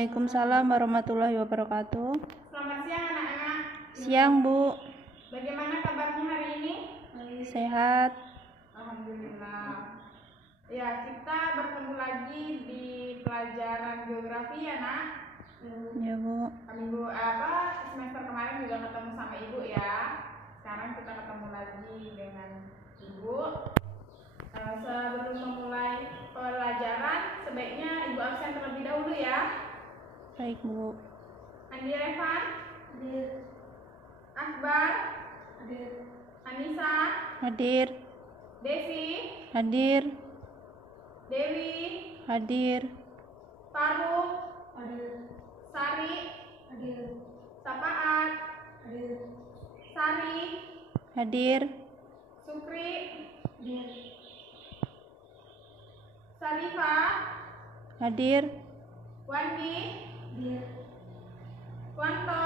Waalaikumsalam warahmatullahi wabarakatuh. Selamat siang anak-anak. Siang, Bu. Bagaimana kabarnya hari ini? Sehat. Alhamdulillah. Ya, kita bertemu lagi di pelajaran geografi ya, Nak. Ya, Bu. Semester kemarin juga ketemu sama Ibu ya. Sekarang kita ketemu lagi dengan Ibu. Sebelum memulai pelajaran, sebaiknya Ibu absen terlebih dahulu ya. Baik, Bu. Andi Revan, Hadir. Akbar, Hadir. Anissa, Hadir. Desi, Hadir. Dewi, Hadir. Faruk, Hadir. Sari, Hadir. Sapaat, Hadir. Sari, Hadir. Sukri, Hadir. Sarifa, Hadir. Wandi, Hadir. Wanto,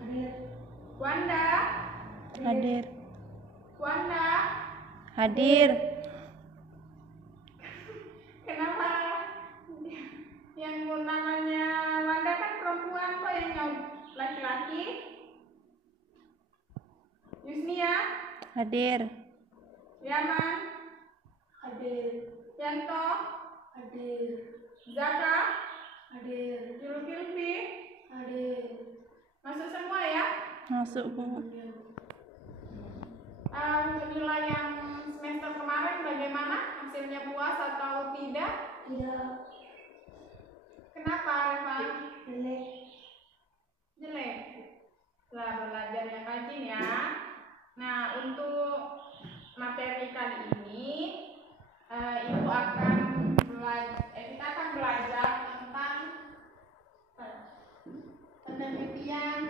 Hadir. Wanda, Hadir. Wanda. Hadir. Kenapa yang namanya Wanda kan perempuan, kok yang laki-laki? Yusnia, Hadir. Yaman, Hadir. Yanto, Hadir. Zaka, Hadir. Julukilvi. Hadir. Masuk semua ya? Masuk, Bu. Untuk nilai yang semester kemarin bagaimana? Hasilnya puas atau tidak? Tidak. Kenapa, Revan? Jelek. Jelek. Setelah belajar yang rajin ya. Nah, untuk materi kali ini Ibu akan kita akan belajar tentang penelitian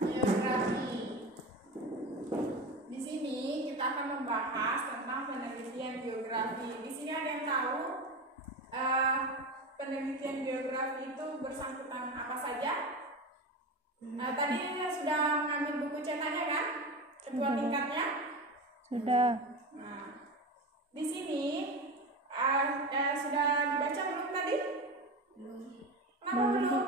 geografi. Di sini kita akan membahas tentang penelitian geografi. Di sini ada yang tahu penelitian geografi itu bersangkutan apa saja? Tadi sudah mengambil buku cetaknya kan? Ketua tingkatnya? Sudah. Nah, di sini sudah dibaca belum tadi? Kenapa belum?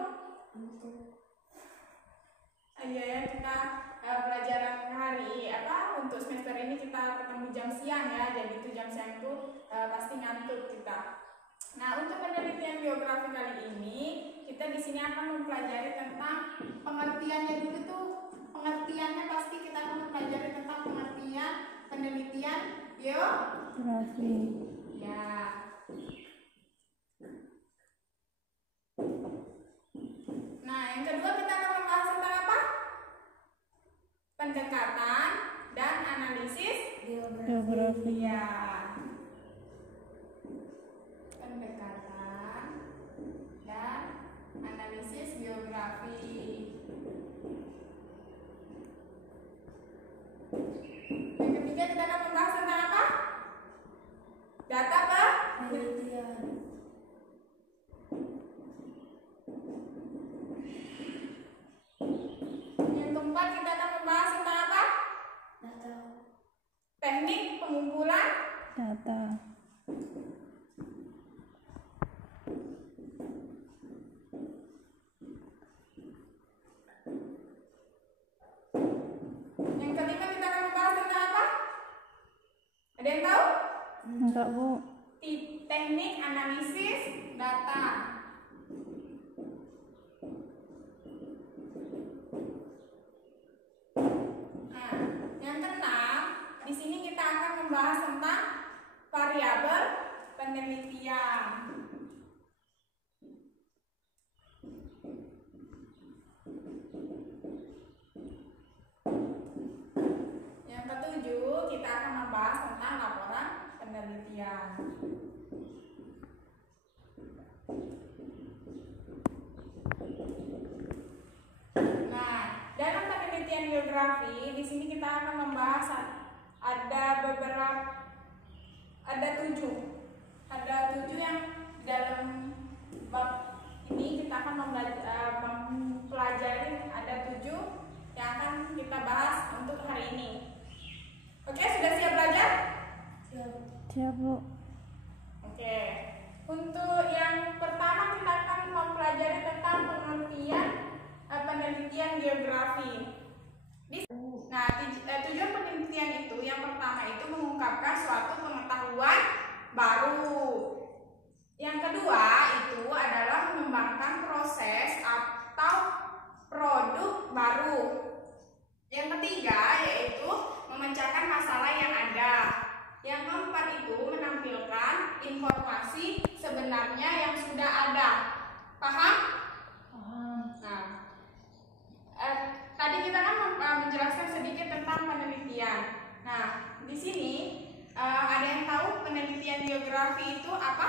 Iya ya, kita pelajaran hari untuk semester ini kita ketemu jam siang ya, jadi itu jam siang itu pasti ngantuk kita. Nah, untuk penelitian geografi kali ini kita di sini akan mempelajari tentang pengertiannya dulu tuh. Pengertiannya pasti kita akan mempelajari tentang pengertian penelitian Geografi. ya. Nah, yang kedua kita akan membahas tentang apa? Pendekatan dan analisis Geografi. ya. Pendekatan dan analisis geografi. Yang ketiga kita akan membahas tentang apa? Data Penelitian. Yang keempat kita akan membahas tentang apa? Data. Teknik pengumpulan Data. Yang kelima kita akan membahas tentang apa? Ada yang tahu? Enggak, Bu. Teknik analisis data. Nah, yang keenam, di sini kita akan membahas tentang variabel penelitian. Yang ketujuh, kita akan membahas tentang laporan penelitian. Nah, dalam penelitian geografi, di sini kita akan membahas ada tujuh yang dalam bab ini kita akan mempelajari ada 7 yang akan kita bahas untuk hari ini. Oke, sudah siap belajar? Siap. Siap, Bu. Oke. Untuk yang pertama kita akan mempelajari tentang penelitian geografi. Nah, tujuan penelitian itu yang pertama itu mengungkapkan suatu pengetahuan baru. Yang kedua itu adalah mengembangkan proses atau produk baru. Yang ketiga yaitu memecahkan masalah yang ada. Yang keempat itu menampilkan informasi sebenarnya yang sudah ada. Paham? Paham. Nah, tadi kita kan menjelaskan sedikit tentang penelitian. Nah, di sini ada yang tahu penelitian geografi itu apa?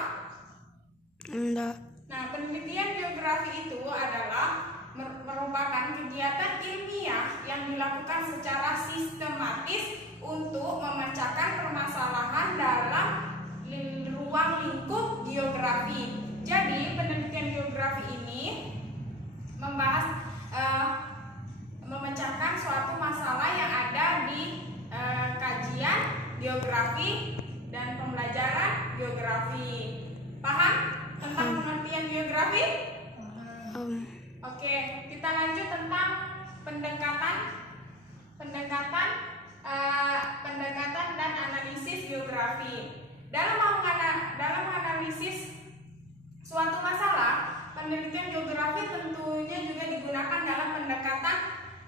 Enggak. Nah, penelitian geografi itu adalah merupakan kegiatan ilmiah yang dilakukan secara sistematis untuk memecahkan permasalahan dalam ruang lingkup geografi. Jadi, penelitian geografi ini membahas memecahkan suatu masalah yang ada di kajian geografi dan pembelajaran geografi. Paham tentang pengertian geografi? Oke, kita lanjut tentang pendekatan dan analisis geografi. Dalam menganalisis suatu masalah, penelitian geografi tentunya juga digunakan dalam pendekatan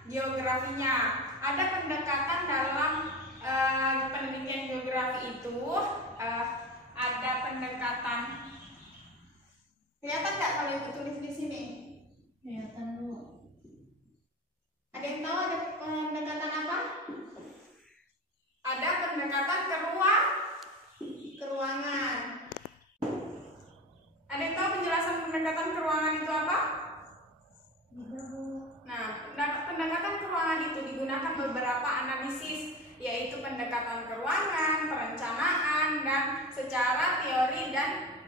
geografinya. Ada pendekatan dalam penelitian geografi itu, ada pendekatan. Kelihatan nggak kalau ibu tulis di sini? Kelihatan Bu. Ada yang tahu ada pendekatan apa? Ada pendekatan keruangan. Ada yang tahu penjelasan pendekatan keruangan itu apa? Nah, pendekatan keruangan itu digunakan beberapa analisis, yaitu pendekatan keruangan, perencanaan, dan secara teori dan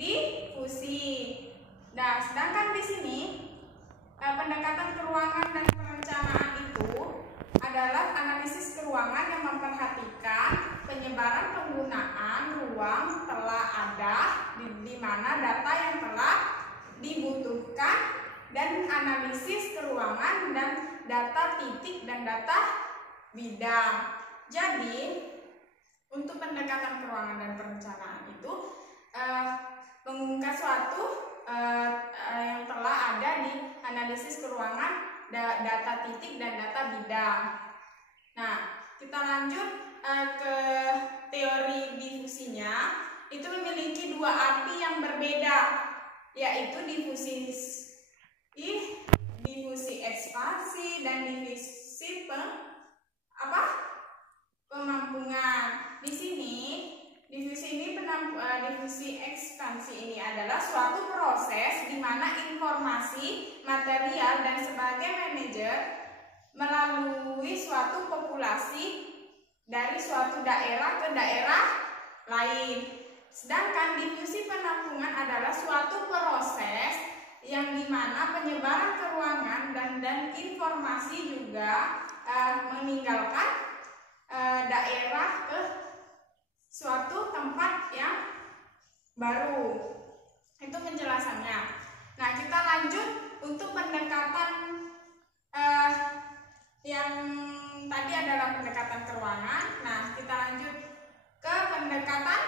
difusi. Nah, sedangkan di sini pendekatan keruangan dan perencanaan itu adalah analisis keruangan yang memperhatikan penyebaran penggunaan ruang telah ada di mana data yang telah dibutuhkan, dan analisis keruangan dan data titik dan data bidang. Jadi, untuk pendekatan keruangan dan perencanaan itu mengungkap suatu yang telah ada di analisis keruangan, data titik dan data bidang. Nah, kita lanjut ke teori difusinya. Itu memiliki dua arti yang berbeda, yaitu difusi ekspansi dan difusi pemampungan. Di sini difusi ekspansi ini adalah suatu proses di mana informasi, material, dan sebagai manajer melalui suatu populasi dari suatu daerah ke daerah lain. Sedangkan difusi penampungan adalah suatu proses yang dimana penyebaran keruangan dan informasi juga meninggalkan daerah ke suatu tempat yang baru. Itu penjelasannya. Nah, kita lanjut untuk pendekatan yang tadi adalah pendekatan keruangan. Nah, kita lanjut ke pendekatan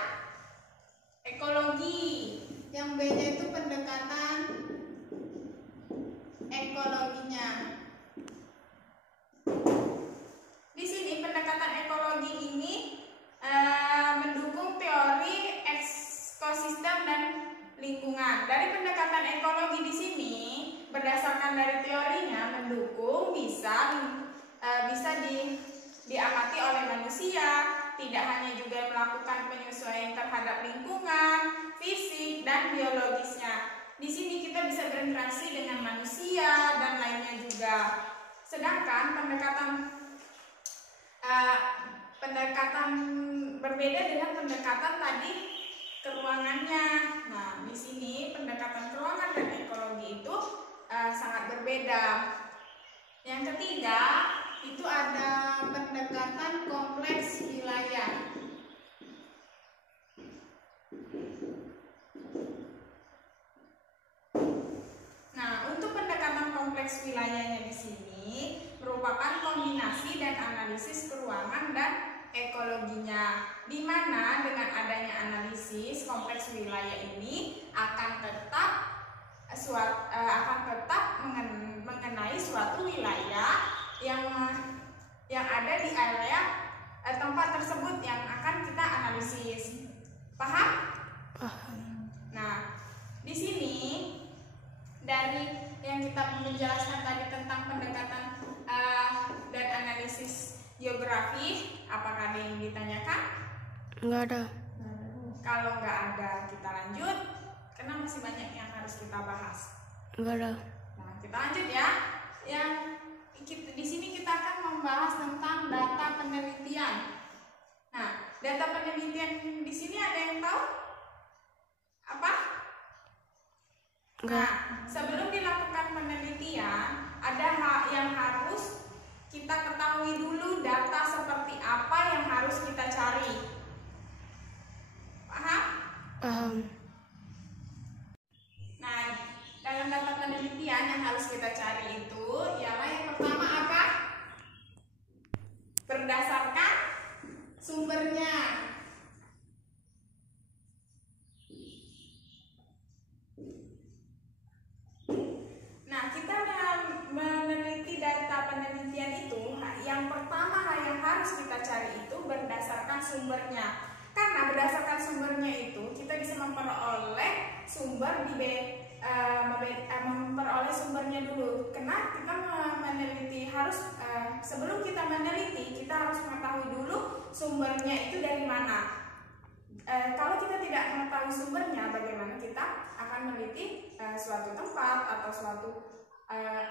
ekologi. Yang B-nya itu pendekatan ekologinya. Di sini pendekatan ekologi ini mendukung teori ekosistem dan lingkungan. Dari pendekatan ekologi di sini, berdasarkan dari teorinya, mendukung bisa diamati oleh manusia, tidak hanya juga melakukan penyesuaian terhadap lingkungan, fisik, dan biologisnya. Di sini kita bisa berinteraksi dengan manusia dan lainnya juga. Sedangkan pendekatan berbeda dengan pendekatan tadi keruangannya. Nah, di sini pendekatan keruangan dan ekologi itu sangat berbeda. Yang ketiga, itu ada pendekatan kompleks wilayah. kompleks wilayahnya di sini merupakan kombinasi dan analisis keuangan dan ekologinya, di mana dengan adanya analisis kompleks wilayah ini akan tetap mengenai suatu wilayah yang ada di area tempat tersebut yang akan kita analisis. Paham? Paham. Nah, di sini dari yang kita menjelaskan tadi tentang pendekatan dan analisis geografi, apakah ada yang ditanyakan? Enggak ada. Kalau nggak ada, kita lanjut karena masih banyak yang harus kita bahas. Enggak ada. Nah, kita lanjut ya. Di sini kita akan membahas tentang data penelitian. Nah, data penelitian di sini ada yang tahu? Apa? Enggak. Nah, sebelum dilakukan penelitian, ada hal yang harus kita ketahui dulu, data seperti apa yang harus kita cari. Paham? Paham. Nah, dalam data penelitian yang harus kita cari itu ialah yang pertama apa? Berdasarkan sumbernya. Nah, kita meneliti data penelitian itu, yang pertama yang harus kita cari itu berdasarkan sumbernya. Karena berdasarkan sumbernya itu kita bisa memperoleh sumber memperoleh sumbernya dulu. Karena kita meneliti sebelum kita meneliti kita harus mengetahui dulu sumbernya itu dari mana. Kalau kita tidak mengetahui sumbernya, bagaimana kita akan meneliti suatu tempat atau suatu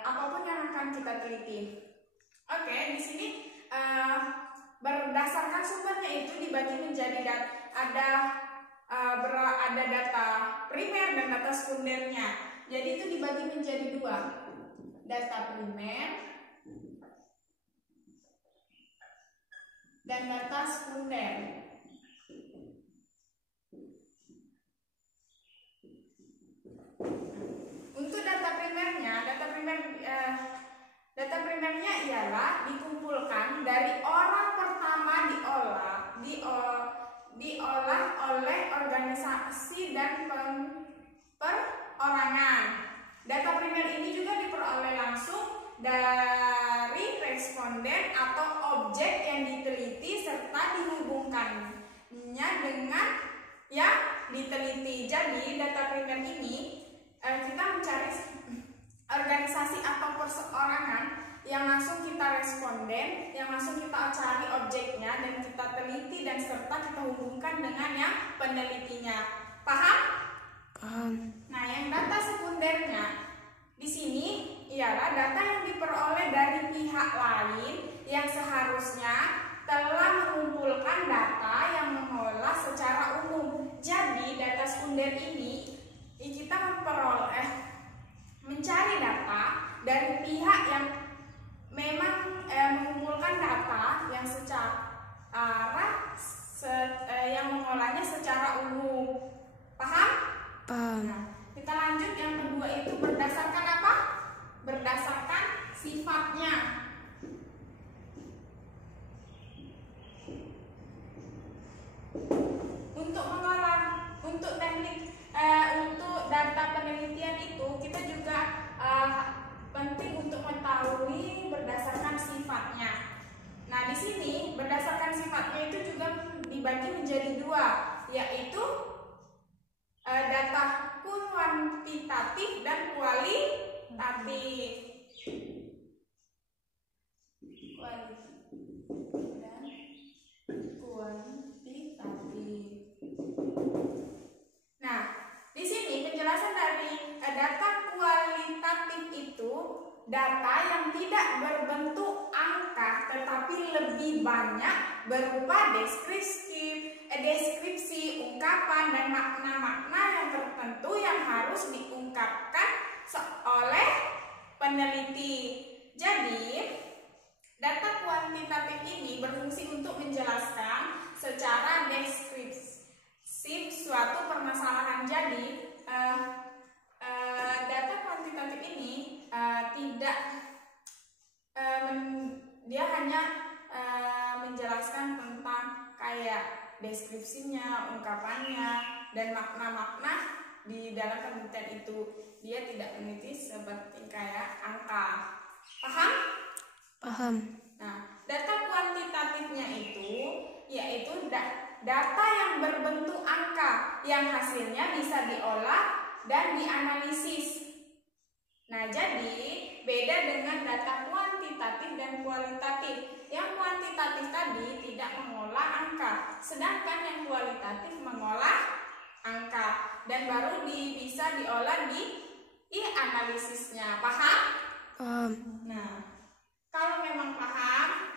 apapun yang akan kita teliti. Oke, di sini berdasarkan sumbernya itu dibagi menjadi ada data primer dan data sekundernya. Jadi itu dibagi menjadi dua, data primer dan data sekunder. Untuk data primernya ialah dikumpulkan dari orang pertama diolah oleh organisasi dan perorangan. Data primer ini juga diperoleh langsung dari responden atau objek yang diteliti serta dihubungkannya dengan yang diteliti. Jadi data primer ini kita mencari organisasi atau perseorangan yang langsung kita responden, yang langsung kita cari objeknya dan kita teliti dan serta kita hubungkan dengan yang penelitinya. Paham? Paham. Nah, yang data sekundernya di sini ialah data yang diperoleh dari pihak lain yang seharusnya telah mengumpulkan data yang mengolah secara umum. Jadi data sekunder ini kita mencari data dari pihak yang memang mengumpulkan data yang yang mengolahnya secara umum. Paham? Paham. Nah, kita lanjut yang kedua itu berdasarkan apa? Berdasarkan sifatnya. Untuk teknik untuk data penelitian itu kita juga penting untuk mengetahui berdasarkan sifatnya. Nah, di sini berdasarkan sifatnya itu juga dibagi menjadi dua, yaitu data kuantitatif dan kualitatif. Nah, di sini penjelasan dari data kualitatif itu data yang tidak berbentuk angka tetapi lebih banyak berupa deskripsi, ungkapan dan makna-makna yang tertentu yang harus diungkapkan oleh peneliti. Jadi, data kuantitatif ini berfungsi untuk menjelaskan secara deskripsi suatu permasalahan. Jadi data kuantitatif ini tidak deskripsinya, ungkapannya, dan makna-makna di dalam penelitian itu. Dia tidak meneliti seperti kayak angka. Paham? Paham. Nah, data kuantitatifnya itu yaitu data yang berbentuk angka yang hasilnya bisa diolah dan dianalisis. Nah, jadi beda dengan data kuantitatif dan kualitatif. Yang kuantitatif tadi tidak mengolah angka, sedangkan yang kualitatif mengolah angka dan baru bisa diolah di analisisnya. Paham? Paham. Nah, kalau memang paham,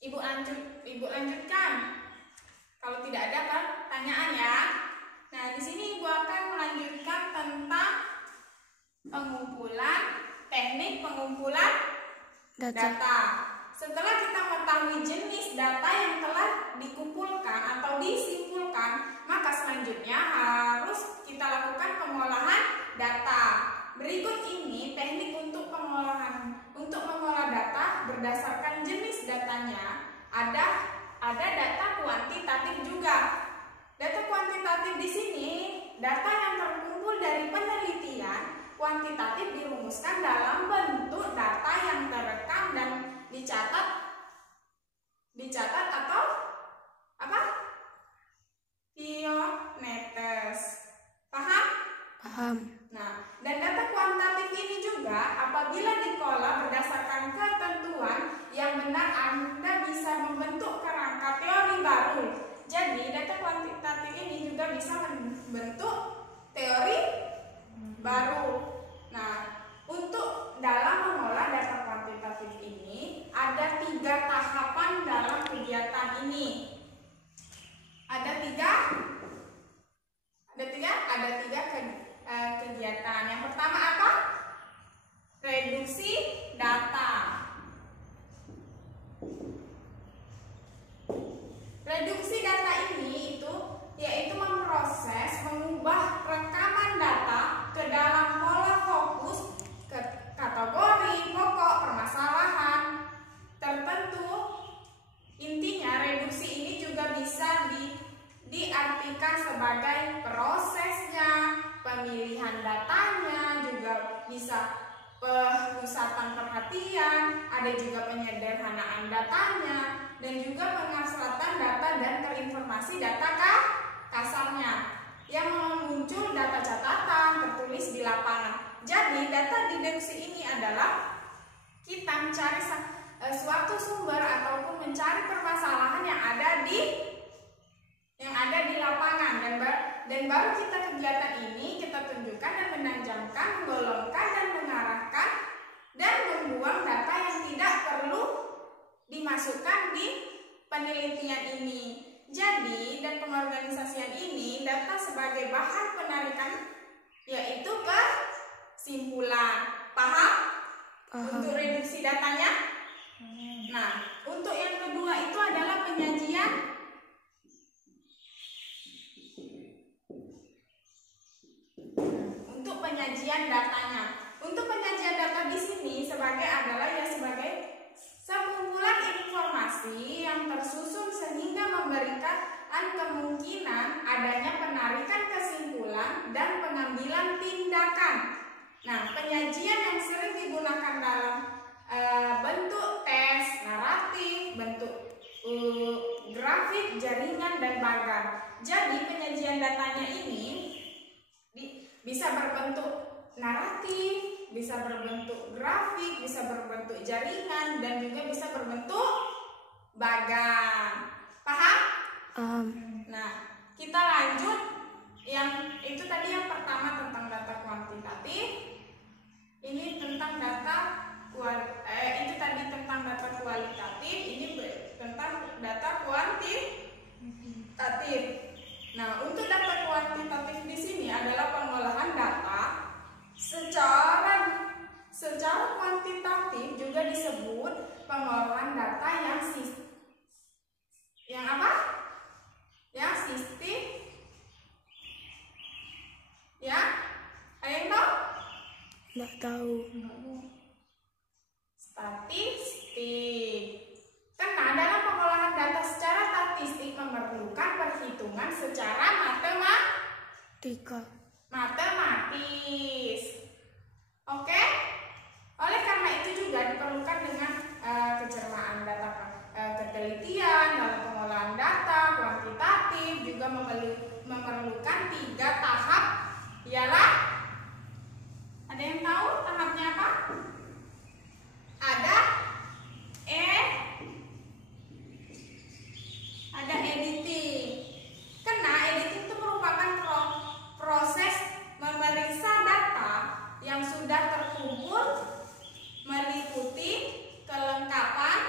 Ibu lanjutkan. Kalau tidak ada pertanyaan ya. Nah, di sini Ibu akan melanjutkan tentang teknik pengumpulan data. Setelah kita mengetahui jenis data yang telah dikumpulkan atau disimpulkan, maka selanjutnya harus kita lakukan pengolahan data. Berikut ini teknik untuk mengolah data berdasarkan jenis datanya. Ada data kuantitatif juga. Data kuantitatif di sini data yang terkumpul dari penelitian. Kuantitatif dirumuskan dalam bentuk data yang terekam dan dicatat atau apa? Biometres. Paham? Paham. Nah, dan data kuantitatif ini juga apabila dikelola berdasarkan ketentuan yang benar, Anda bisa membentuk kerangka teori baru. Jadi, data kuantitatif ini juga bisa membentuk teori baru. Nah, untuk dalam mengolah data kuantitatif ini ada 3 tahapan dalam kegiatan ini. Ada tiga kegiatan. Yang pertama apa? Reduksi data. Reduksi data ini yaitu memproses, mengubah rekaman data ke dalam pola fokus, ke kategori, pokok, permasalahan tertentu. Intinya reduksi ini juga bisa diartikan sebagai prosesnya, pemilihan datanya, juga bisa pusatan perhatian, ada juga penyederhanaan datanya, dan juga pengaslatan data dan terinformasi data kasarnya yang muncul data catatan tertulis di lapangan. Jadi data deduksi ini adalah kita mencari suatu sumber ataupun mencari permasalahan yang ada di lapangan, dan baru kegiatan ini kita tunjukkan dan menanjamkan, menggolongkan dan mengarahkan dan membuang data yang tidak perlu dimasukkan di penelitian ini. Jadi, dan pengorganisasian ini data sebagai bahan penarikan yaitu kesimpulan. Paham? Untuk reduksi datanya. Nah, untuk yang kedua itu adalah penyajian datanya. Untuk penyajian data di sini sebagai sekumpulan informasi yang tersusun sehingga memberikan kemungkinan adanya penarikan kesimpulan dan pengambilan tindakan. Nah, penyajian yang sering digunakan dalam bentuk tes, naratif, bentuk grafik, jaringan, dan bagan. Jadi penyajian datanya ini bisa berbentuk naratif, bisa berbentuk grafik, bisa berbentuk jaringan, dan juga bisa berbentuk bagan. Paham? Nah, kita lanjut. Yang itu tadi yang pertama tentang data kuantitatif. Ini tentang itu tadi tentang data kualitatif. Ini tentang data kuantitatif. Nah, untuk data kuantitatif di sini adalah pengolahan data secara kuantitatif, juga disebut pengolahan data yang apa? Yang sistem. Ya? Ada yang tahu? Nggak tahu. Statistik. Karena dalam pengolahan data secara statistik memerlukan secara matematis. Oke? Oleh karena itu juga diperlukan dengan kecerdasan data, ketelitian dalam pengolahan data, kuantitatif, juga memerlukan 3 tahap. Ialah, ada yang tahu tahapnya apa? Ada editing. Karena editing itu merupakan proses memeriksa data yang sudah terkumpul, meliputi kelengkapan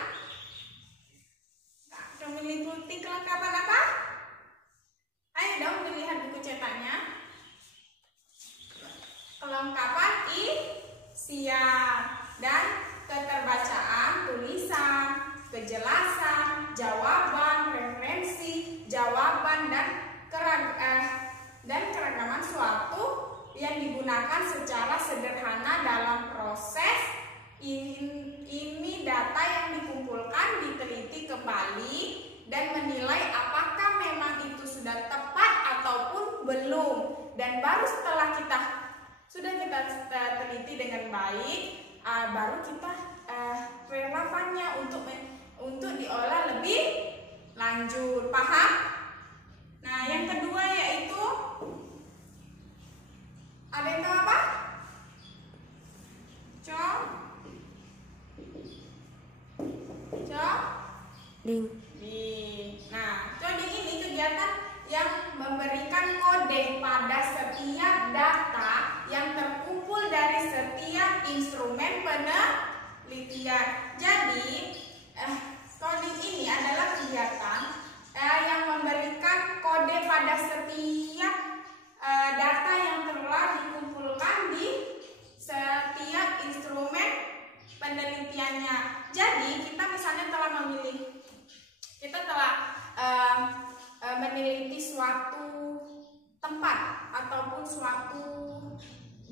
apa? Ayo dong dilihat buku cetaknya. Kelengkapan isian dan keterbacaan tulisan, kejelasan, jawaban, referensi, jawaban dan keragaman suatu yang digunakan secara sederhana dalam proses ini. Data yang dikumpulkan diteliti kembali dan menilai apakah memang itu sudah tepat ataupun belum. Dan baru setelah kita teliti dengan baik, baru kita relevannya untuk diolah lebih lanjut. Paham? Nah, yang kedua yaitu, ada yang tahu apa? Coding. Nah, coding ini kegiatan yang memberikan kode pada setiap data yang terkumpul dari setiap instrumen penelitian. Jadi, coding ini adalah kegiatan yang memberikan kode pada setiap data yang telah dikumpulkan di setiap instrumen penelitiannya. Jadi, kita misalnya telah meneliti suatu tempat ataupun suatu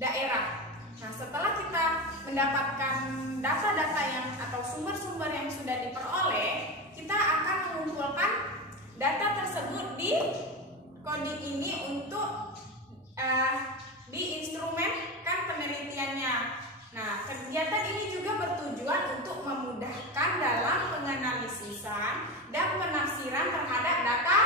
daerah. Nah, setelah kita mendapatkan data-data atau sumber-sumber yang sudah diperoleh, kita akan mengumpulkan data tersebut di coding ini untuk diinstrumenkan penelitiannya. Nah, kegiatan ini juga bertujuan untuk memudahkan dalam penganalisisan dan penafsiran terhadap data.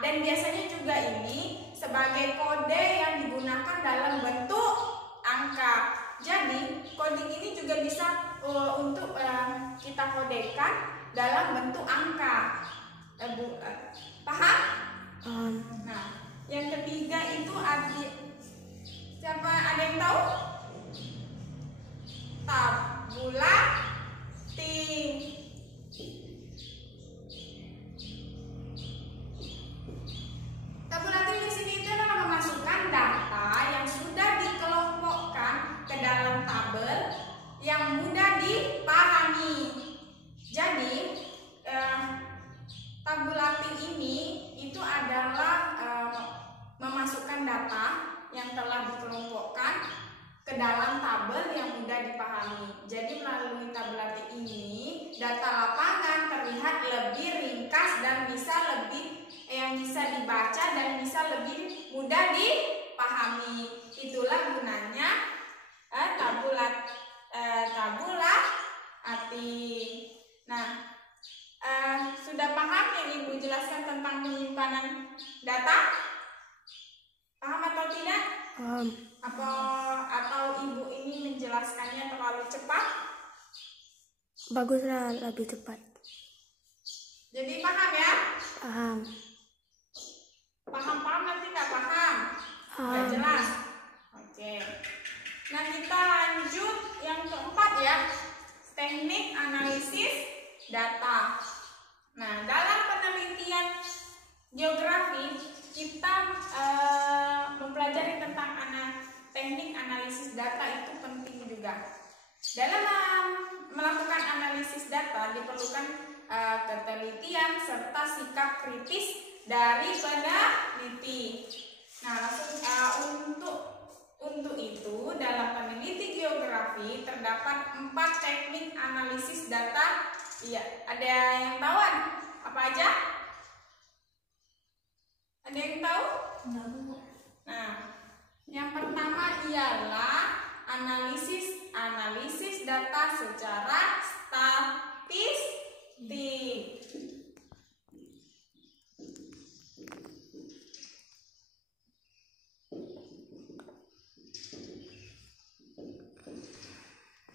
Dan biasanya juga ini sebagai kode yang digunakan dalam bentuk angka. Jadi, coding ini juga bisa untuk kita kodekan dalam bentuk angka. Paham? Nah, yang ketiga itu siapa, ada yang tahu? Tabulating. Tabulating di sini itu adalah memasukkan data yang sudah dikelompokkan ke dalam tabel yang mudah dipahami. Jadi, tabulating ini itu adalah memasukkan data yang telah dikelompokkan ke dalam tabel yang mudah dipahami. Jadi melalui tabulating ini, data lapangan terlihat lebih ringkas dan bisa dibaca dan bisa lebih mudah dipahami. Itulah gunanya tabulating. Nah, sudah paham yang Ibu jelaskan tentang penyimpanan data? Paham atau tidak? Paham. Atau Ibu ini menjelaskannya terlalu cepat? Baguslah lebih cepat. Jadi paham ya? Paham. Paham nanti nggak paham? Nggak Paham. jelas? Oke. Nah, kita lanjut yang keempat ya. Teknik analisis data. Nah, dalam penelitian geografi kita mempelajari tentang teknik analisis data itu penting juga. Dalam melakukan analisis data diperlukan ketelitian serta sikap kritis dari peneliti. Nah, untuk itu dalam peneliti geografi terdapat 4 teknik analisis data. Iya, ada yang tahu apa aja? Ada yang tahu? Enggak, Bu. Nah, yang pertama ialah analisis data secara statistik.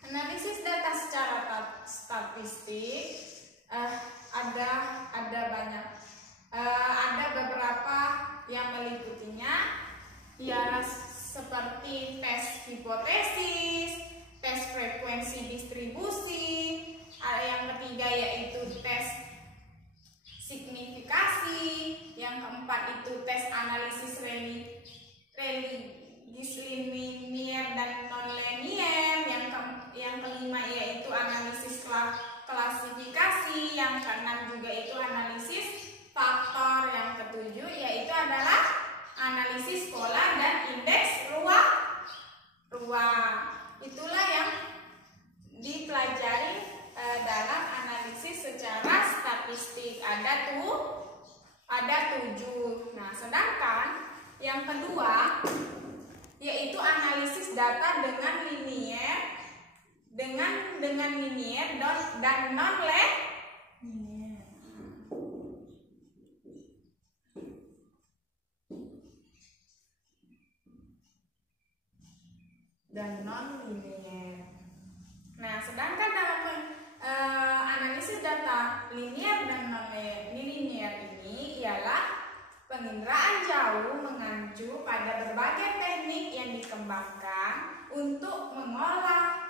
Analisis data secara statistik ada banyak, ada beberapa yang meliputinya, ialah seperti tes hipotesis, tes frekuensi distribusi, yang ketiga yaitu tes signifikasi, yang keempat itu tes analisis linier dan non-linier, yang kelima yaitu analisis klasifikasi, yang keenam juga itu analisis faktor, yang ketujuh yaitu adalah analisis pola dan indeks ruang. Itulah yang dipelajari dalam analisis secara statistik. Ada 7. Nah, sedangkan yang kedua yaitu analisis data dengan linier dan non-linier. Dan non-linier. Nah, sedangkan dalam analisis data linier dan non-linier ini ialah penginderaan jauh mengacu pada berbagai teknik yang dikembangkan untuk mengolah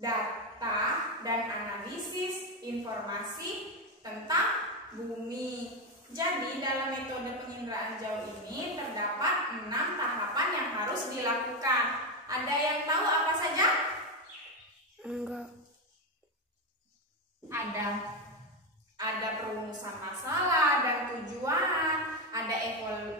data dan analisis informasi tentang bumi. Jadi, dalam metode penginderaan jauh ini terdapat 6 tahapan yang harus dilakukan. Ada yang tahu apa saja? Enggak. Ada perumusan masalah dan tujuan, ada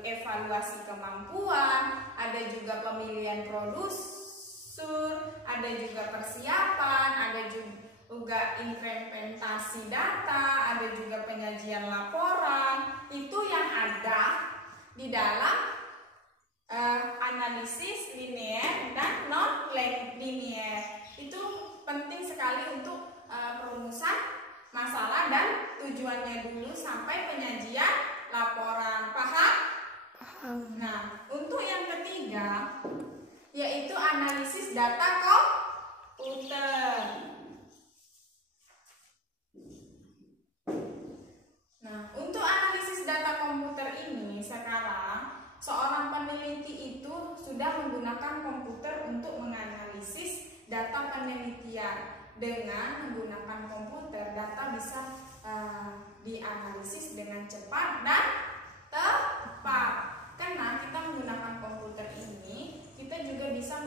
evaluasi kemampuan, ada juga pemilihan produser, ada juga persiapan, ada juga implementasi data, ada juga penyajian laporan. Itu yang ada di dalam analisis linier dan non-linier. Itu penting sekali untuk perumusan masalah dan tujuannya dulu sampai penyajian laporan. Paham? Paham. Nah, untuk yang ketiga yaitu analisis data komputer. Nah, untuk analisis data komputer ini sekarang seorang peneliti itu sudah menggunakan komputer untuk menganalisis data penelitian. Dengan menggunakan komputer, data bisa dianalisis dengan cepat dan tepat. Karena kita menggunakan komputer ini, kita juga bisa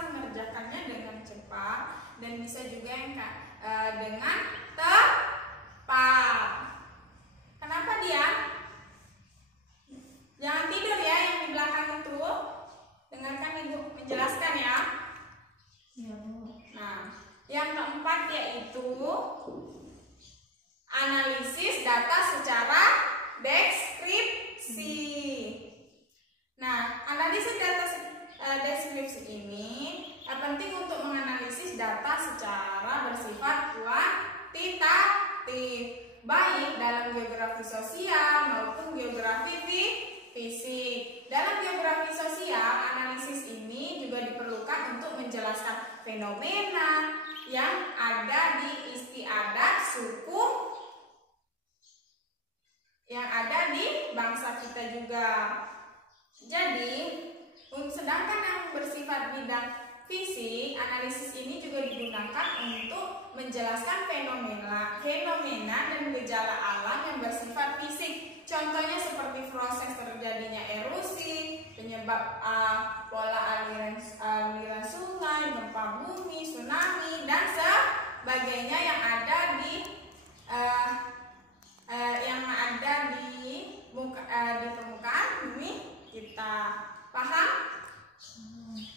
mengerjakannya dengan cepat dan bisa juga dengan tepat. Kenapa dia? Jangan tidur ya yang di belakang itu. Dengarkan Ibu menjelaskan ya. Iya, Bu. Nah, yang keempat yaitu analisis data secara deskripsi. Nah, analisis data deskripsi ini penting untuk menganalisis data secara bersifat kuantitatif, baik dalam geografi sosial maupun geografi fisik. Dalam geografi sosial, analisis ini juga diperlukan untuk menjelaskan fenomena yang ada di istiadat suku yang ada di bangsa kita juga. Jadi, sedangkan yang bersifat bidang fisik, analisis ini juga digunakan untuk menjelaskan fenomena dan gejala alam yang bersifat fisik. Contohnya seperti proses terjadinya erosi, penyebab pola aliran sungai, gempa bumi, tsunami, dan sebagainya yang ada di permukaan bumi kita.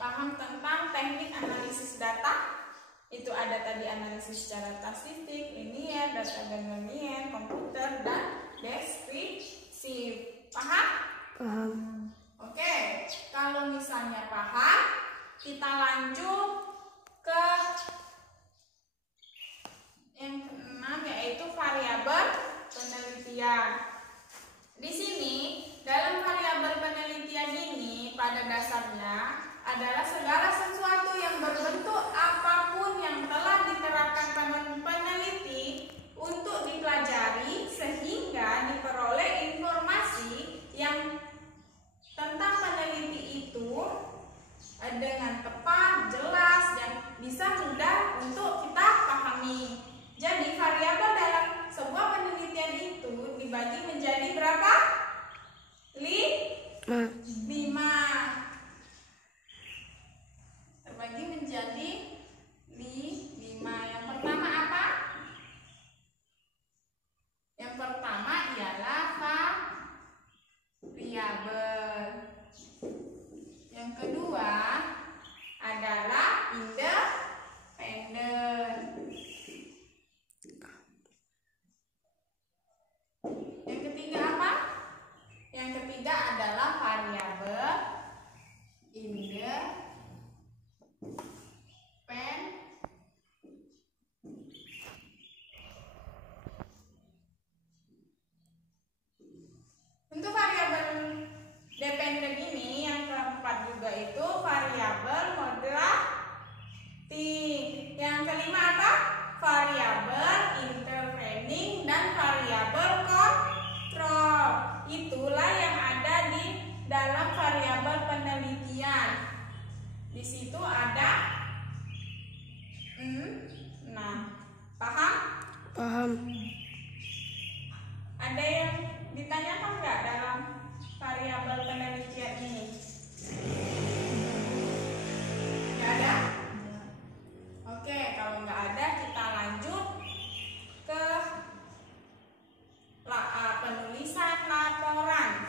Paham tentang teknik analisis data? Itu ada tadi analisis secara statistik, linier, data dan non-linier, komputer, dan deskripsi. Sip. Paham? Paham. Oke, kalau misalnya paham, kita lanjut ke yang keenam, yaitu variabel penelitian. Di sini, dalam variabel penelitian ini pada dasarnya adalah segala sesuatu yang berbentuk apapun yang telah diterapkan peneliti untuk dipelajari sehingga diperoleh informasi yang tentang peneliti itu dengan tepat, jelas, dan bisa mudah untuk kita pahami. Jadi variabel dalam sebuah penelitian itu dibagi menjadi berapa? 5. Terbagi menjadi 5. Yang pertama apa? Yang pertama ialah variabel. Yang kedua adalah independen. Yang ketiga apa? Yang ketiga adalah variabel independen. Untuk variabel dependen ini yang keempat juga itu variabel moderating. Yang kelima apa? Variabel intervening dan variabel kontrol. Itulah yang ada di dalam variabel penelitian. Di situ ada 6. Paham? Paham. Ada yang ditanyakan nggak dalam variabel penelitian ini? Nggak ada? Oke, kalau nggak ada kita lanjut ke penulisan laporan.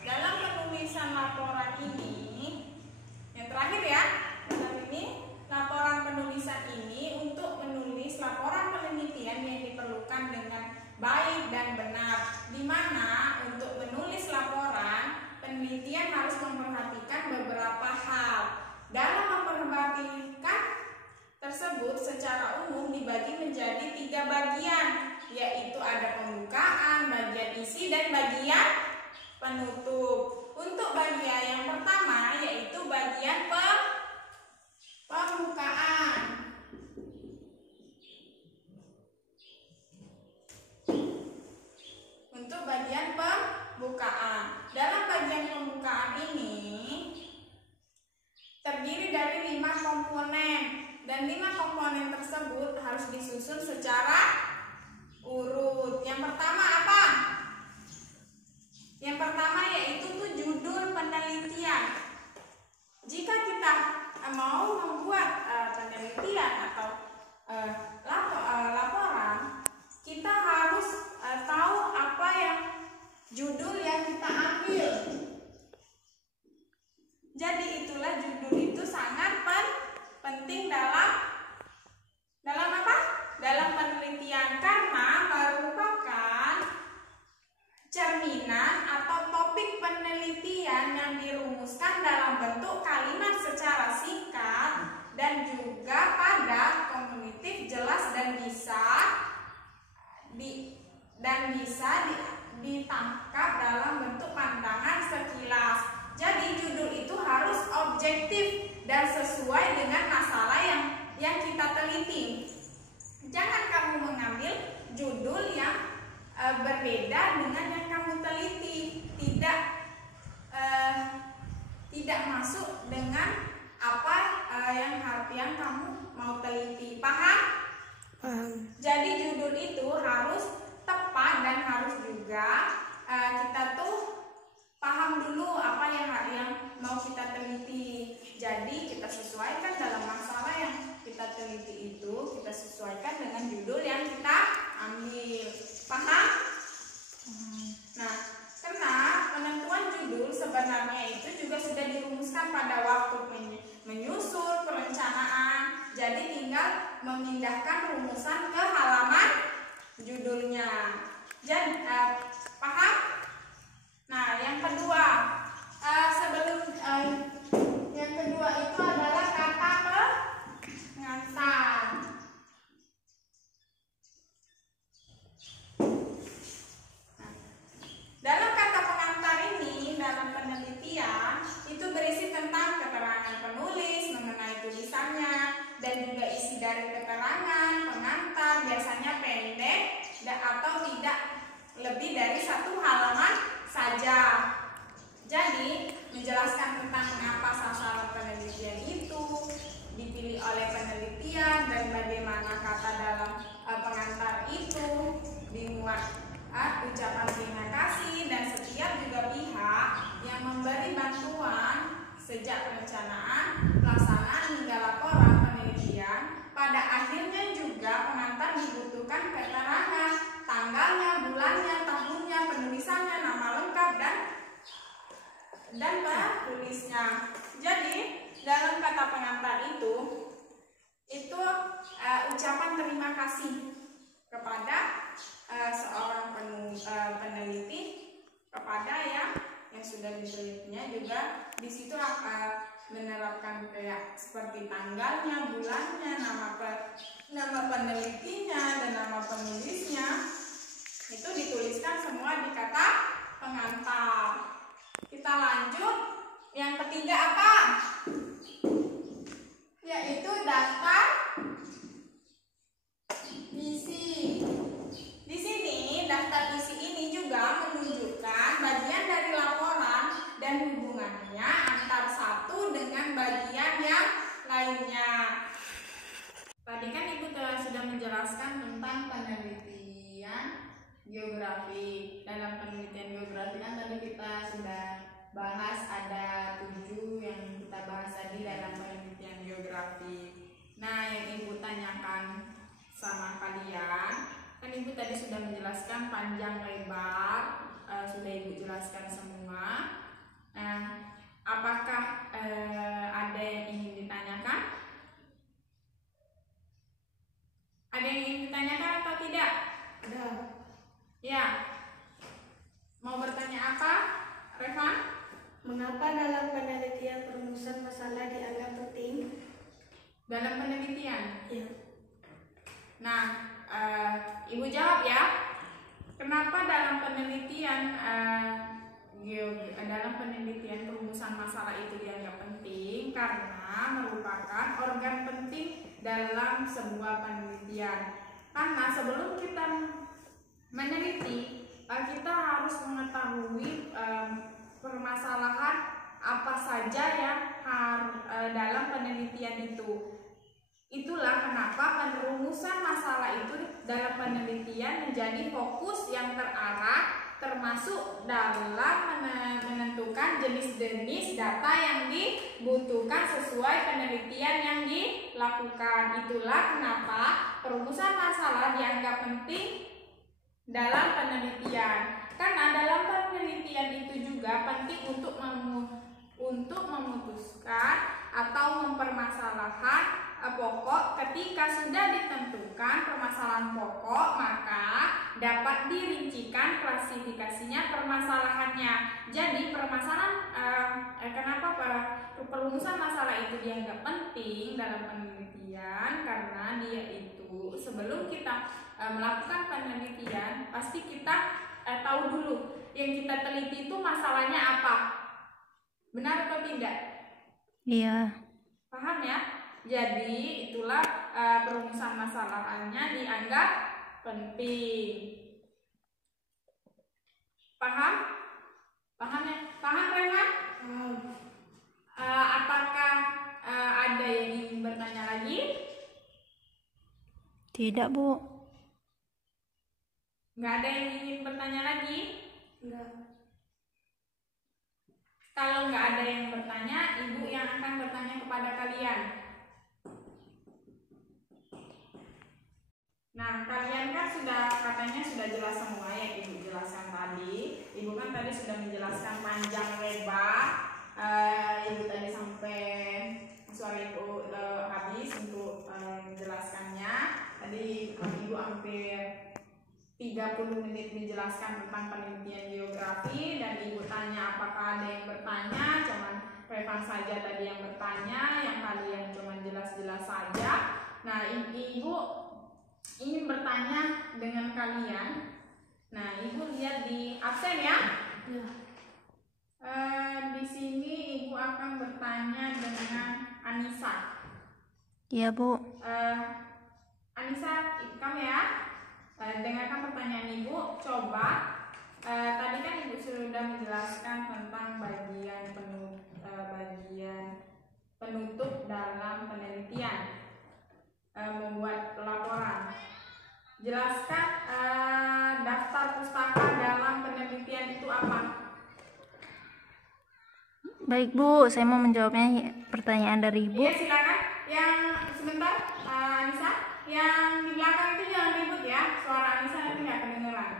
Dalam penulisan laporan ini, yang terakhir ya, laporan penulisan ini untuk menulis laporan penelitian yang diperlukan dengan baik dan benar, di mana untuk menulis laporan penelitian harus memperhatikan beberapa hal. Dalam memperhatikan tersebut secara umum dibagi menjadi 3 bagian, yaitu ada pembukaan, bagian isi, dan bagian penutup. Untuk bagian yang pertama yaitu bagian pembukaan. Untuk bagian pembukaan. Dalam bagian pembukaan ini terdiri dari 5 komponen, dan 5 komponen tersebut harus disusun secara urut. Yang pertama apa? Yang pertama yaitu judul penelitian. Jika kita mau membuat penelitian atau laporan, kita harus tahu apa yang judul yang kita ambil. Jadi itulah judul itu sangat penting dalam apa? Dalam penelitian, karena merupakan cerminan atau topik penelitian yang dirumuskan dalam bentuk kalimat secara singkat dan juga padat, kognitif, jelas, dan bisa ditangkap dalam bentuk pandangan sekilas. Jadi judul itu harus objektif dan sesuai dengan masalah yang kita teliti. Jangan kamu mengambil judul yang berbeda dengan yang kamu teliti, tidak masuk dengan apa yang kamu mau teliti. Paham? Paham. Jadi judul itu harus tepat dan harus juga kita paham dulu apa yang mau kita teliti. Jadi kita sesuaikan dalam masalah yang kita teliti itu, kita sesuaikan dengan judul yang kita ambil. Paham? Nah, karena penentuan judul sebenarnya itu juga sudah dirumuskan pada waktu menyusun perencanaan. Jadi tinggal memindahkan rumusan ke halaman judulnya. Jadi Paham? Nah, yang kedua, yang kedua itu adalah kata pengantar. Dalam kata pengantar ini, dalam penelitian, itu berisi tentang keterangan penulis mengenai tulisannya, dan juga isi dari keterangan pengantar biasanya pendek atau tidak lebih dari 1 halaman saja. Jadi, menjelaskan tentang mengapa sasaran penelitian itu dipilih oleh penelitian dan bagaimana kata dalam pengantar itu dimuat ucapan terima kasih dan setiap juga pihak yang memberi bantuan sejak perencanaan, pelaksanaan hingga laporan penelitian. Pada akhirnya juga pengantar dibutuhkan keterangan tanggalnya, bulannya, tahunnya, penulisannya, nama lengkap dan penulisnya. Jadi dalam kata pengantar itu ucapan terima kasih kepada seorang peneliti, kepada yang sudah ditelitinya, juga di situ menerapkan kayak seperti tanggalnya, bulannya, nama penelitinya dan nama penulisnya itu dituliskan semua di kata pengantar. Kita lanjut, yang ketiga apa? Yaitu daftar isi. Di sini daftar isi ini juga menunjukkan bagian dari laporan dan hubungannya antar satu dengan bagian yang lainnya. Tadi kan Ibu sudah menjelaskan tentang penelitian geografi. Dalam penelitian geografi kan tadi kita sudah bahas ada 7 yang kita bahas tadi dalam penelitian geografi. Nah, yang Ibu tanyakan sama kalian, kan Ibu tadi sudah menjelaskan panjang lebar, sudah Ibu jelaskan semua. Nah, apakah ada yang ingin ditanyakan? Ada yang ingin ditanyakan atau tidak? Ada. Ya. Mau bertanya apa, Revan? Mengapa dalam penelitian perumusan masalah dianggap penting? Dalam penelitian? Ya. Nah, Ibu jawab ya. Kenapa dalam penelitian perumusan masalah itu dianggap penting? Karena merupakan organ penting dalam sebuah penelitian. Karena sebelum kita meneliti, kita harus mengetahui permasalahan apa saja yang dalam penelitian itu. Itulah kenapa perumusan masalah itu dalam penelitian menjadi fokus yang terarah, termasuk dalam menentukan jenis-jenis data yang dibutuhkan sesuai penelitian yang dilakukan. Itulah kenapa perumusan masalah dianggap penting dalam penelitian. Karena dalam penelitian itu juga penting untuk memutuskan atau mempermasalahkan pokok. Ketika sudah ditentukan permasalahan pokok, maka dapat dirincikan klasifikasinya permasalahannya. Jadi permasalahan kenapa perumusan masalah itu dianggap penting dalam penelitian? Karena dia itu sebelum kita melakukan penelitian, pasti kita tahu dulu yang kita teliti itu masalahnya apa. Benar atau tidak? Iya. Paham ya? Jadi itulah perumusan masalahnya dianggap penting. Paham? Paham ya? Paham Revan? Apakah ada yang ingin bertanya lagi? Tidak, Bu. Nggak ada yang ingin bertanya lagi? Enggak. Kalau nggak ada yang bertanya, Ibu yang akan bertanya kepada kalian. Nah, kalian kan katanya sudah jelas semua yang Ibu jelaskan tadi. Ibu kan tadi sudah menjelaskan panjang lebar. Ibu tadi sampai suara Ibu habis untuk menjelaskannya. Tadi Ibu hampir 30 menit menjelaskan tentang penelitian geografi, dan ibu tanya apakah ada yang bertanya. Cuman Revan saja tadi yang bertanya, yang kalian cuman jelas-jelas saja. Nah, ibu ingin bertanya dengan kalian. Nah, ibu lihat di absen ya. Ya. Di sini ibu akan bertanya dengan Anissa. Iya, Bu. Anissa, kamu ya. Dengarkan pertanyaan ibu. Coba tadi kan ibu sudah menjelaskan tentang bagian penutup dalam penelitian, membuat laporan. Jelaskan daftar pustaka dalam penelitian itu apa? Baik, Bu. Saya mau menjawabnya pertanyaan dari Ibu. Iya, silakan. Yang sebentar, Anissa, yang di belakang itu jangan ribut ya. Suara Anissa nanti nggak kedengeran.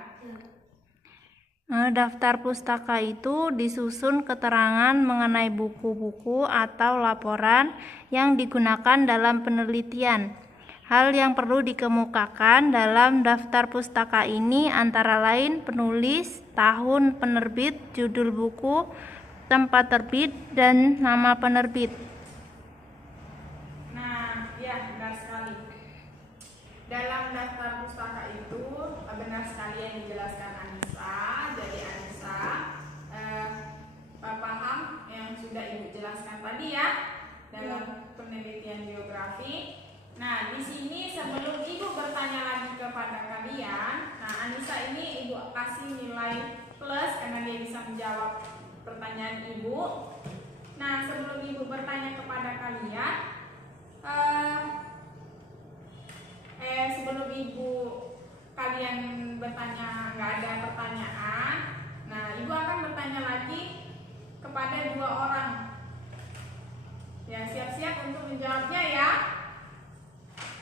Daftar pustaka itu disusun keterangan mengenai buku-buku atau laporan yang digunakan dalam penelitian. Hal yang perlu dikemukakan dalam daftar pustaka ini antara lain penulis, tahun penerbit, judul buku, tempat terbit, dan nama penerbit. Nah, ya benar sekali. Dalam daftar pustaka itu benar sekali yang dijelaskan Anissa. Jadi Anissa paham yang sudah ibu jelaskan tadi ya dalam penelitian geografi. Nah, di sini sebelum ibu bertanya lagi kepada kalian, nah Anissa ini ibu kasih nilai plus karena dia bisa menjawab pertanyaan ibu. Nah, sebelum ibu bertanya kepada kalian, sebelum ibu kalian bertanya nggak ada pertanyaan, nah ibu akan bertanya lagi kepada 2 orang. Ya, siap-siap untuk menjawabnya ya.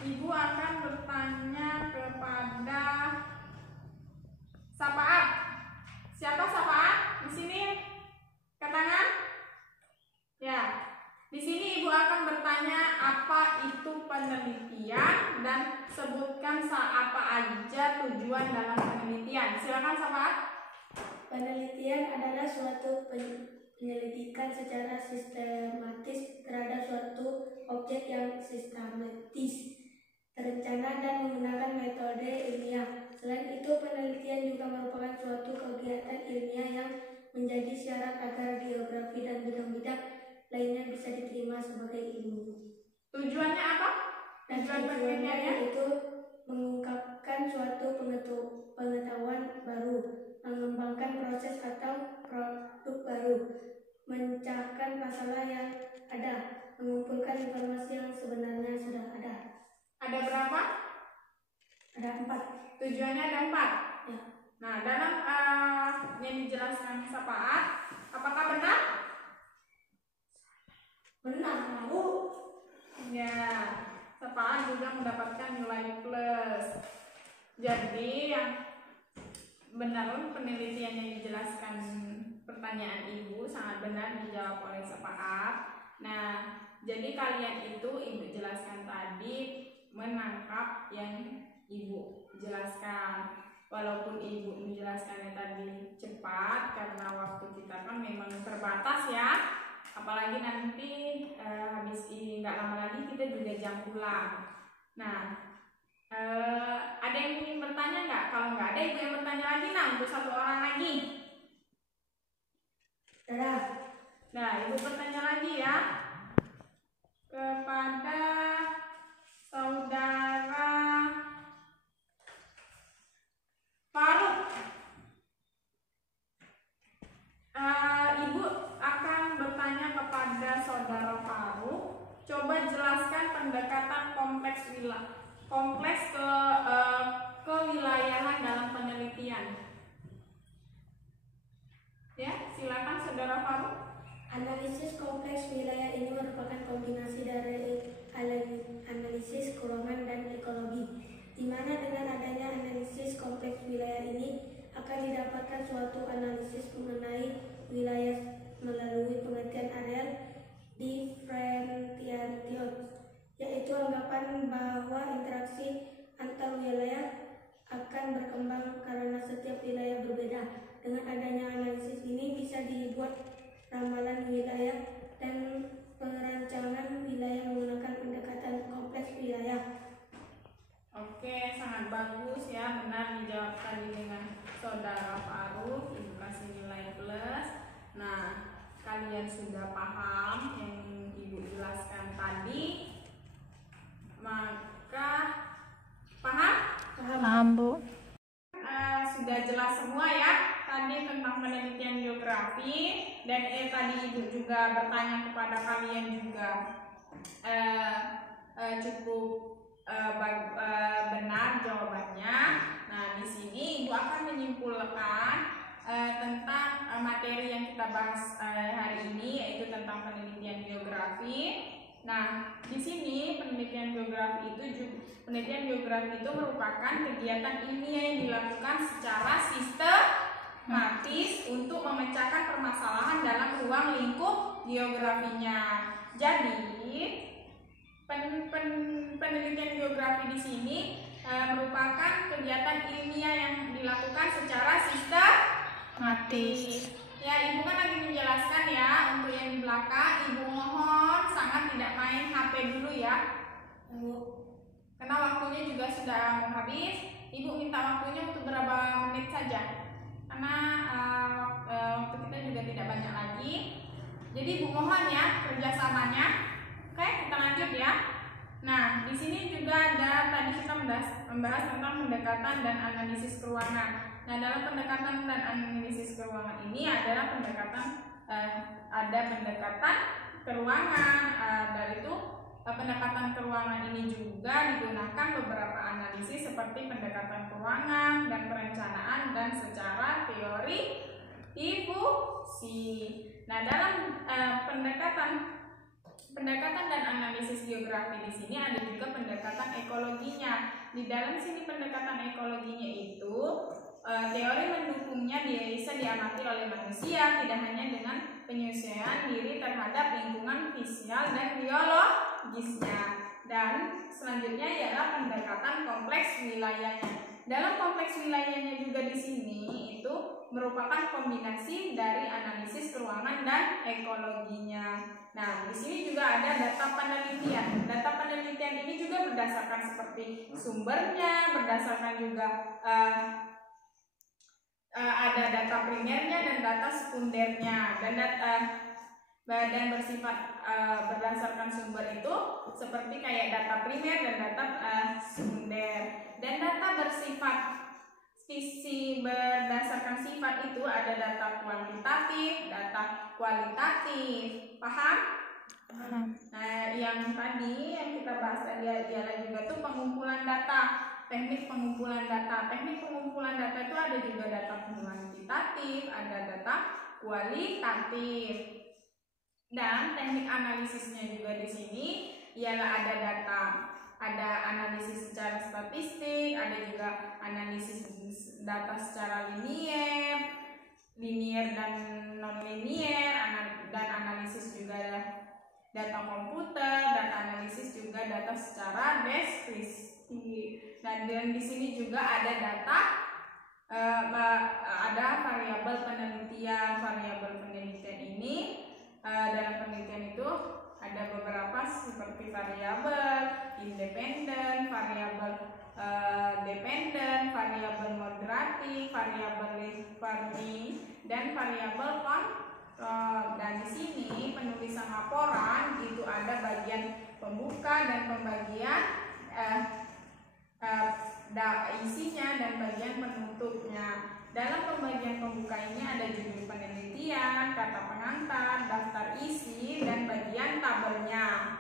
Ibu akan bertanya kepada Sapaat. Siapa Sapaat? Di sini tangan. Ya. Di sini ibu akan bertanya apa itu penelitian dan sebutkan apa aja tujuan dalam penelitian. Silakan Sapaat. Penelitian adalah suatu penyelidikan secara sistematis terhadap suatu objek yang sistematis, terencana, dan menggunakan metode ilmiah. Selain itu, penelitian juga merupakan suatu kegiatan ilmiah yang menjadi syarat agar geografi dan bidang-bidang lainnya bisa diterima sebagai ilmu. Tujuannya apa? Tujuan penelitiannya itu mengungkapkan suatu pengetahuan baru, mengembangkan proses atau produk baru, memecahkan masalah yang ada, mengumpulkan informasi yang sebenarnya sudah ada. Ada berapa? Ada 4. Tujuannya ada 4. Ya. Nah, dalam yang dijelaskan Sapaat, apakah benar? Benar, Bu. Ya, Sapaat juga mendapatkan nilai plus. Jadi yang benar penelitian yang dijelaskan pertanyaan ibu sangat benar dijawab oleh Sapaat. Nah, jadi kalian itu ibu jelaskan tadi menangkap yang ibu jelaskan. Walaupun ibu menjelaskannya tadi cepat karena waktu kita kan memang terbatas ya. Apalagi nanti habis ini nggak lama lagi kita juga jam pulang. Nah, ada yang ingin bertanya nggak? Kalau nggak ada, ibu yang bertanya lagi. Nah, untuk 1 orang lagi. Nah, ibu bertanya lagi ya kepada saudara Faruk. Ibu akan bertanya kepada saudara Faruk. Coba jelaskan pendekatan kompleks kewilayahan dalam penelitian. Ya, silakan saudara Faruk. Analisis kompleks wilayah ini merupakan kombinasi dari analisis keuangan dan ekologi, di mana dengan adanya analisis kompleks wilayah ini akan didapatkan suatu analisis mengenai wilayah melalui pengertian areal differentiation, yaitu anggapan bahwa interaksi antar wilayah akan berkembang geografi. Dan tadi Ibu juga bertanya kepada kalian juga cukup benar jawabannya. Nah, di sini Ibu akan menyimpulkan tentang materi yang kita bahas hari ini, yaitu tentang penelitian geografi. Nah, di sini penelitian geografi itu merupakan kegiatan ilmiah yang dilakukan secara sistematis untuk memecahkan permasalahan dalam ruang lingkup geografinya. Jadi, penelitian geografi di sini merupakan kegiatan ilmiah yang dilakukan secara sistematis. Ya, Ibu kan lagi menjelaskan ya. Untuk yang di belakang, Ibu mohon sangat tidak main HP dulu ya. Karena waktunya juga sudah mau habis. Ibu minta waktunya untuk berapa menit saja. Karena waktu kita juga tidak banyak lagi. Jadi Ibu mohon ya kerjasamanya. Oke, kita lanjut ya. Nah, di sini juga ada tadi kita membahas tentang pendekatan dan analisis keuangan. Nah, dalam pendekatan dan analisis keuangan ini adalah pendekatan keuangan. Dari itu pendekatan keuangan ini juga digunakan beberapa analisis seperti pendekatan keuangan dan perencanaan dan secara teori-ifusi. Nah, dalam pendekatan dan analisis geografi di sini ada juga pendekatan ekologinya. Di dalam sini pendekatan ekologinya itu teori mendukungnya bisa diamati oleh manusia tidak hanya dengan penyesuaian diri terhadap lingkungan fisial dan biologisnya. Dan selanjutnya ialah pendekatan kompleks wilayahnya. Dalam kompleks wilayahnya juga di sini itu merupakan kombinasi dari analisis keuangan dan ekologinya. Nah, di sini juga ada data penelitian. Data penelitian ini juga berdasarkan seperti sumbernya, berdasarkan juga ada data primernya dan data sekundernya, dan bersifat berdasarkan sumber itu seperti kayak data primer dan data sekunder. Dan data berdasarkan sifat itu ada data kuantitatif, data kualitatif. Paham? Nah, yang tadi yang kita bahas tadi ialah juga tuh pengumpulan data. Teknik pengumpulan data. Teknik pengumpulan data itu ada juga data kuantitatif, ada data kualitatif. Dan teknik analisisnya juga di sini ialah ada analisis secara statistik, ada juga analisis data secara linier dan non-linier, dan analisis juga data komputer, data analisis juga data secara deskripsi. Dan di sini juga ada variabel penelitian. Variabel penelitian ini dalam penelitian itu ada beberapa seperti variabel independen, variabel dependen, variabel moderatif, variabel learning, dan variabel kontrol. Dan di sini penulisan laporan itu ada bagian pembuka dan pembagian isinya dan bagian penutupnya. Dalam pembagian pembuka ini ada judul penelitian, kata pengantar, daftar isi, dan bagian tabelnya.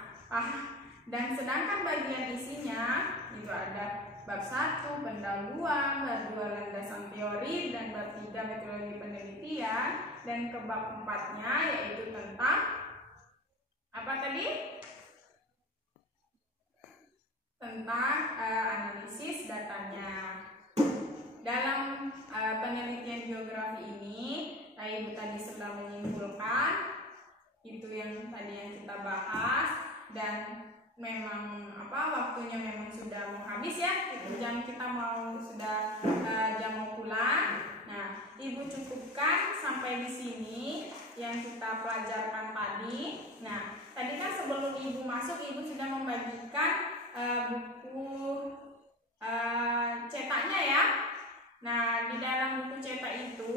Dan sedangkan bagian isinya itu ada bab 1, pendahuluan, bab 2 landasan teori, dan bab 3 metodologi penelitian, dan ke bab 4-nya yaitu tentang apa tadi? Tentang analisis datanya. Dalam penelitian geografi ini, Ibu tadi sudah menyimpulkan itu yang tadi yang kita bahas, dan memang waktunya memang sudah mau habis ya. Jam kita sudah jam mau pulang. Nah, Ibu cukupkan sampai di sini yang kita pelajarkan tadi. Nah, tadi kan sebelum Ibu masuk, Ibu sudah membagikan buku cetaknya ya. Nah, di dalam buku cetak itu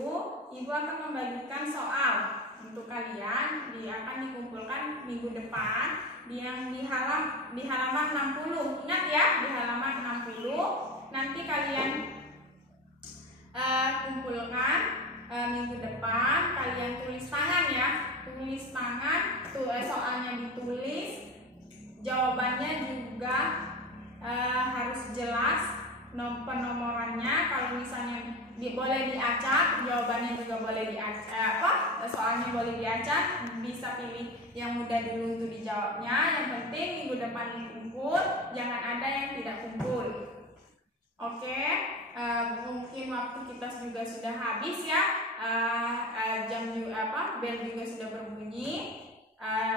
Ibu akan membagikan soal untuk kalian, akan dikumpulkan minggu depan di halaman 60. Ingat ya, di halaman 60 nanti kalian kumpulkan minggu depan kalian tulis tangan ya, tulis tangan, soalnya ditulis, jawabannya juga harus jelas, penomorannya. Kalau misalnya boleh diacak, jawabannya juga boleh diacak, soalnya boleh diacak, bisa pilih yang mudah dulu untuk dijawabnya. Yang penting minggu depan kumpul, jangan ada yang tidak kumpul. Oke, mungkin waktu kita juga sudah habis ya, jam juga bel juga sudah berbunyi.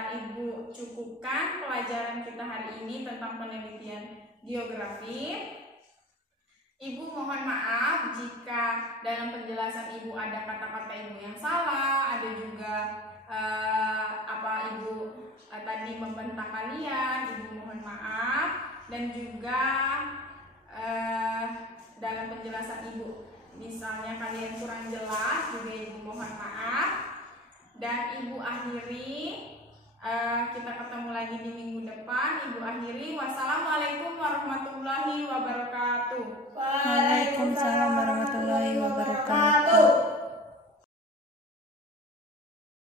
Ibu cukupkan pelajaran kita hari ini tentang penelitian geografi. Ibu mohon maaf jika dalam penjelasan ibu ada kata-kata ibu yang salah, ada juga ibu tadi membentak kalian, ibu mohon maaf. Dan juga dalam penjelasan ibu misalnya kalian kurang jelas, juga ibu mohon maaf. Dan ibu akhiri, kita ketemu lagi di minggu depan. Ibu akhiri, wassalamualaikum warahmatullahi wabarakatuh. Waalaikumsalam warahmatullahi wabarakatuh.